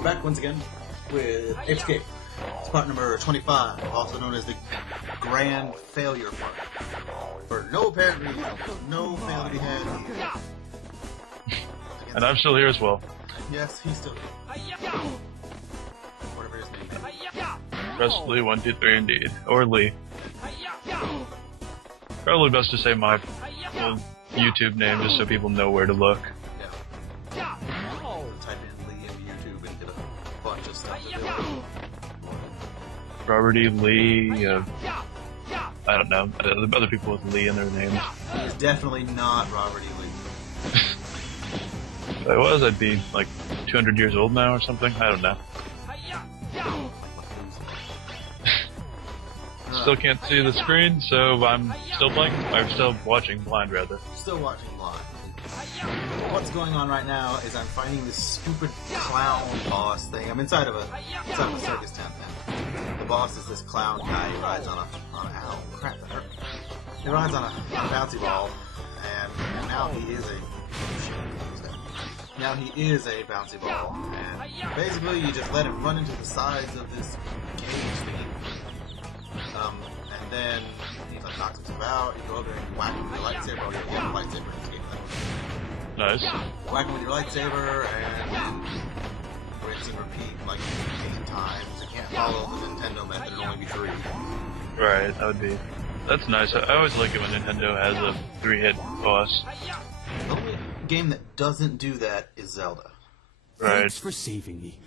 We're back once again with Escape. It's part number 25, also known as the Grand Failure part. For no apparent reason, no fail to be had here. And I'm still here as well. Yes, he's still here. Whatever his name is. Presley 123 indeed. Or Lee. Probably best to say my full YouTube name just so people know where to look. Yeah. Type in Lee into YouTube and get a bunch of stuff to do. Robert E. Lee, I don't know, other people with Lee in their names. He's definitely not Robert E. Lee. If I was, I'd be like 200 years old now or something. I don't know. Still can't see the screen, so I'm still playing. I'm still watching blind, rather. Still watching blind. What's going on right now is I'm fighting this stupid clown boss thing. I'm inside of a circus tent now. The boss is this clown guy. He rides on a ow, crap, that hurt. He rides on a bouncy ball, and now he is a bouncy ball. And basically, you just let him run into the sides of this cage thingy. And then he like knocks himself out. You go over there and you whack him with your lightsaber. Oh yeah, you have a lightsaber in this game. Nice. Whack him with your lightsaber and rinse and repeat like 8 times. You can't follow the Nintendo method, it'll only be 3. Right, that's nice. I always like it when Nintendo has a 3-hit boss. The only game that doesn't do that is Zelda. Right. Thanks for saving me.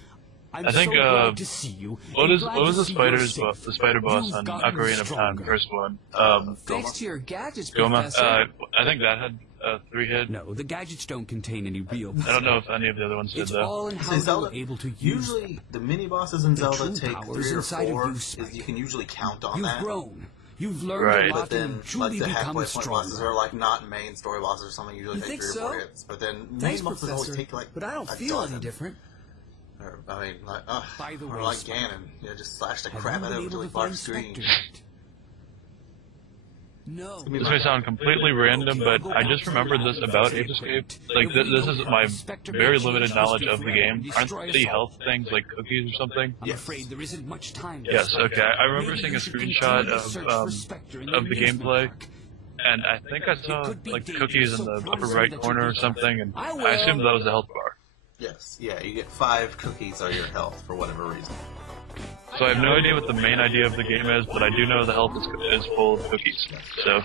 I think, so glad to see you. what was the spider boss on Ocarina of Time, the first one? Thanks to your gadgets, Goma? Professor. I think that had a 3-hit. No, the gadgets don't contain any real power. I don't know if any of the other ones did, It's though. all in how Zelda, you're able to use usually, the mini-bosses in Zelda true take power is 3 or inside of 4. you, Spike. You can usually count on You've that. grown. You've learned Right. a But lot then, and truly like the become halfway point bosses stronger. are like not main story bosses or something. Usually You take think 3 or 4 so? hits. But then Thanks, main bosses always Professor, take like but I don't a feel dozen. any different. Or, I mean, like, By the or way, like Spike, Ganon. You just slash the Have crap you out been of him until able he to find barks green. Spectre yet? No. This may sound completely random, but I just remembered this about Ape Escape. Like, this is my very limited knowledge of the game. Aren't the health things like cookies or something? I'm afraid there isn't much time. Yes, okay. I remember seeing a screenshot of the gameplay, and I think I saw like cookies in the upper right corner or something, and I assumed that was the health bar. Yes, yeah, you get 5 cookies are your health for whatever reason. So I have no idea what the main idea of the game is, but I do know the health is full of cookies. So.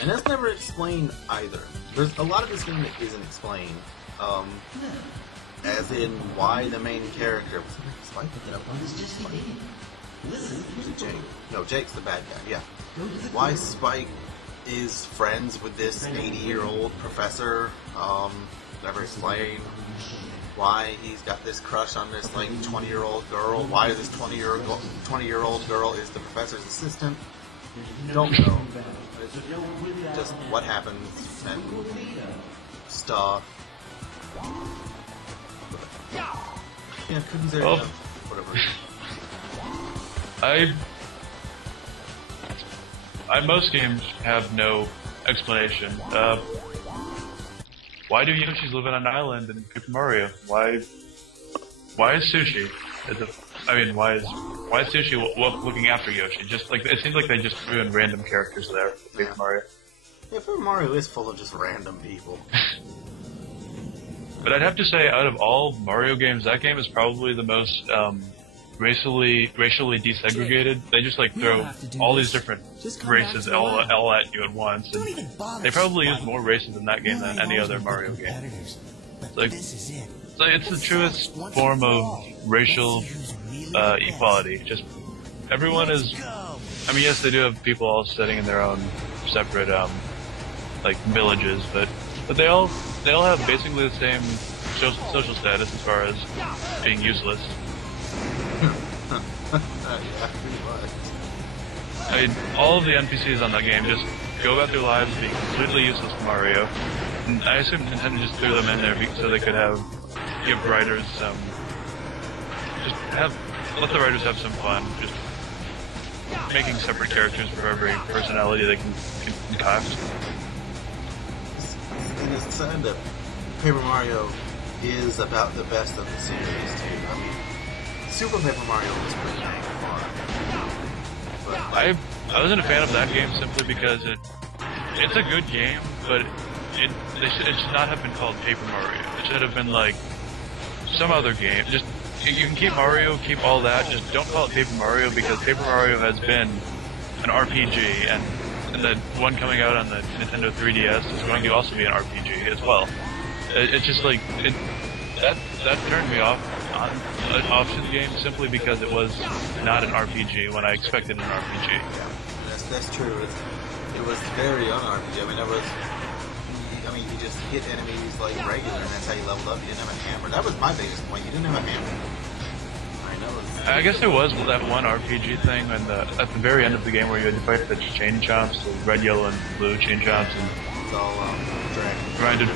And that's never explained either. There's a lot of this game that isn't explained. As in why the main character was it Spike? Was it Jake? No, Jake's the bad guy, yeah. Why Spike is friends with this 80-year-old professor, never explained. Why he's got this crush on this like 20-year-old girl. Why this 20-year-old girl is the professor's assistant. Don't know. It's just what happens and stuff. Yeah, cookies are whatever. Most games have no explanation. Why do Yoshis live on an island in Paper Mario? Why is Sushi? Why is Sushi looking after Yoshi? Just like it seems like they just threw in random characters there for Paper Mario. Yeah, Paper Mario is full of just random people. But I'd have to say, out of all Mario games, that game is probably the most racially desegregated. They just like throw all these different races all at you at once, and they probably use more races in that game than any other Mario game. It's the truest form of racial equality. Just everyone is. I mean, yes, they do have people all sitting in their own separate like villages, but they all have basically the same social status as far as being useless. I mean, all of the NPCs on that game just go about their lives being completely useless to Mario. And I assume Nintendo just threw them in there so they could give writers let the writers have some fun, just making separate characters for every personality they can concoct. And it's sad that Paper Mario is about the best of the series too. I mean, Super Paper Mario was pretty dang fun. But like, I wasn't a fan of that game simply because it's a good game, but it should not have been called Paper Mario. It should have been like some other game. Just you can keep Mario, keep all that. Just don't call it Paper Mario because Paper Mario has been an RPG, and the one coming out on the Nintendo 3DS is going to also be an RPG as well. It's just like that turned me off on an options game simply because it was not an RPG when I expected an RPG. yeah, that's true. It was very un-RPG. I mean, you just hit enemies like regular, and that's how you leveled up. You didn't have a hammer. That was my biggest point. You didn't have a hammer. I guess there was that one RPG thing at the very end of the game where you had to fight the chain chomps, the red, yellow, and blue chain chomps, and it's all dragon.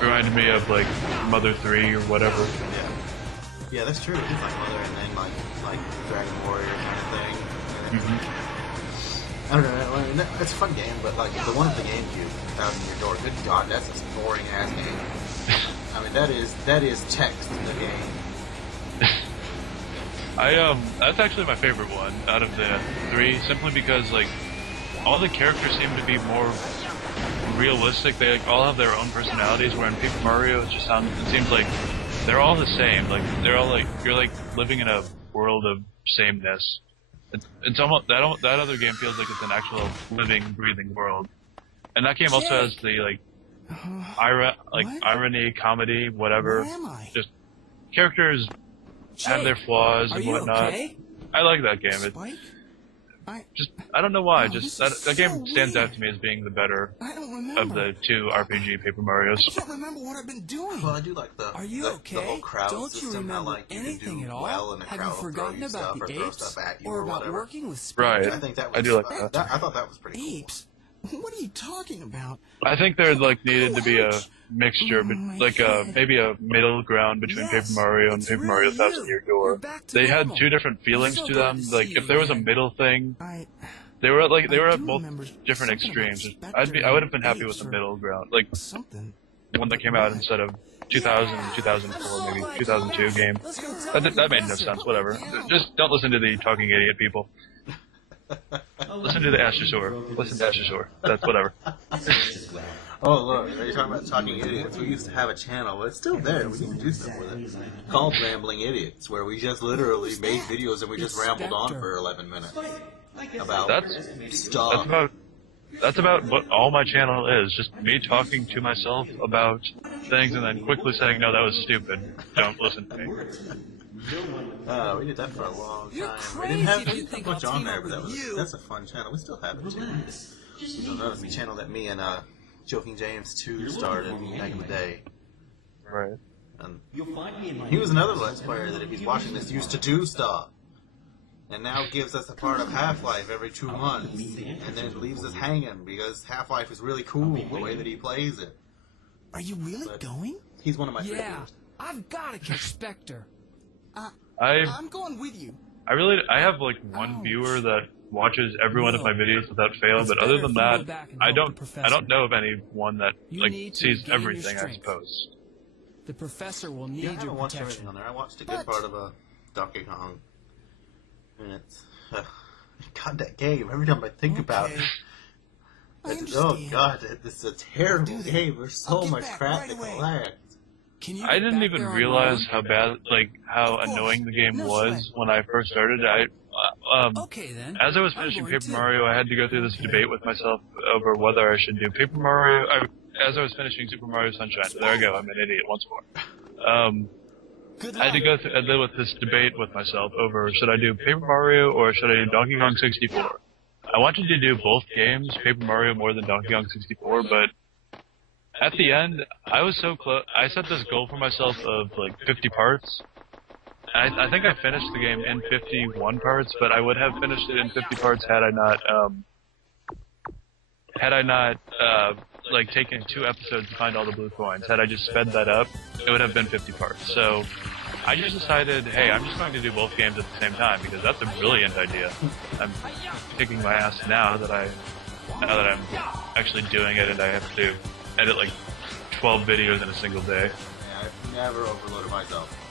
Reminded me of like Mother 3 or whatever. Yeah, that's true. It's like Mother, and then like Dragon Warrior kind of thing. I don't know. I mean, it's a fun game, but like the one at the GameCube, Thousand Year Door. Good God, that's a boring ass game. I mean, that is text in the game. That's actually my favorite one out of the 3, simply because like all the characters seem to be more realistic. They like, all have their own personalities. Where in Paper Mario, it seems like they're all the same. Like they're all like you're like living in a world of sameness. It's almost that other game feels like it's an actual living, breathing world. And that game also has the like irony, comedy, whatever. Where am I? Just characters have their flaws and whatnot. Okay? I like that game. Spike? I don't know why. Oh, Just this that is game so stands out weird. to me as being the better I don't remember. of the 2 RPG Paper I Marios. can't remember what I've been doing. Well, I do like the Are you the okay? whole crowd Don't system. you remember How, like, you anything can do at all? well, and the Have crowd you will throw forgotten you about stuff the or throw apes? stuff at you Or or about whatever. working with Spike? Right. I think that was. I do like I thought that was pretty cool. Apes? What are you talking about? I think there like needed to be a mixture, but like maybe a middle ground between Paper Mario and Paper Mario Thousand Year Door. They had 2 different feelings to them. Like if there was a middle thing, they were at both different extremes. I would have been happy with a middle ground, like Something. one that came out instead of 2000 and 2004, maybe 2002 game. That made no sense. Whatever. Just don't listen to the talking idiot people. Listen to the ashasaur. Listen to ashasaur. That's whatever. Oh look, are you talking about talking idiots? We used to have a channel, but it's still there. We need to do something with it. Called Rambling Idiots, where we just literally made videos and we just rambled on for 11 minutes about stuff. That's about what all my channel is. Just me talking to myself about things and then quickly saying, no, that was stupid. Don't listen to me. We did that for a long time. You're We didn't have crazy if you think much I'll on team there, up but with you. that's a fun channel. We still have it too. You'll notice the channel that me and Joking James 2 started back in the day. Right. And he was another Let's Player that if he's watching this used to do stuff. And now gives us a part of Half-Life every 2 months. And then leaves us hanging because Half-Life is really cool the way that he plays it. Are you really But going? he's one of my Yeah, favorites. I've got to catch Spectre. I'm going with you. I have like one viewer that watches every one of my videos without fail, but other than that, I don't know of anyone that like sees everything I suppose. The professor will Yeah, I need haven't your watched protection. everything on there. I watched a good part of Donkey Kong. And it's... God, that game. Every time I think about it... I Oh understand. God, this is a terrible Do that. game. There's I'll so get much back crap right to away. collect. Can you I get didn't back even there on realize your how bad, like how Of course. annoying the game No was sweat. when I first started. own? Okay then. As I was I'm finishing going Paper too. Mario, I had to go through this debate with myself over whether I should do Paper Mario. As I was finishing Super Mario Sunshine, there I go, I'm an idiot once more. Good I had to go through and deal with this debate with myself over should I do Paper Mario or should I do Donkey Kong 64. I wanted to do both games, Paper Mario more than Donkey Kong 64, but at the end, I was so close. I set this goal for myself of like 50 parts. I think I finished the game in 51 parts, but I would have finished it in 50 parts had I not like taken 2 episodes to find all the blue coins. Had I just sped that up, it would have been 50 parts. So I just decided, hey, I'm just going to do both games at the same time because that's a brilliant idea. I'm kicking my ass now that I'm actually doing it and I have to edit like 12 videos in a single day. Yeah, never overloaded myself.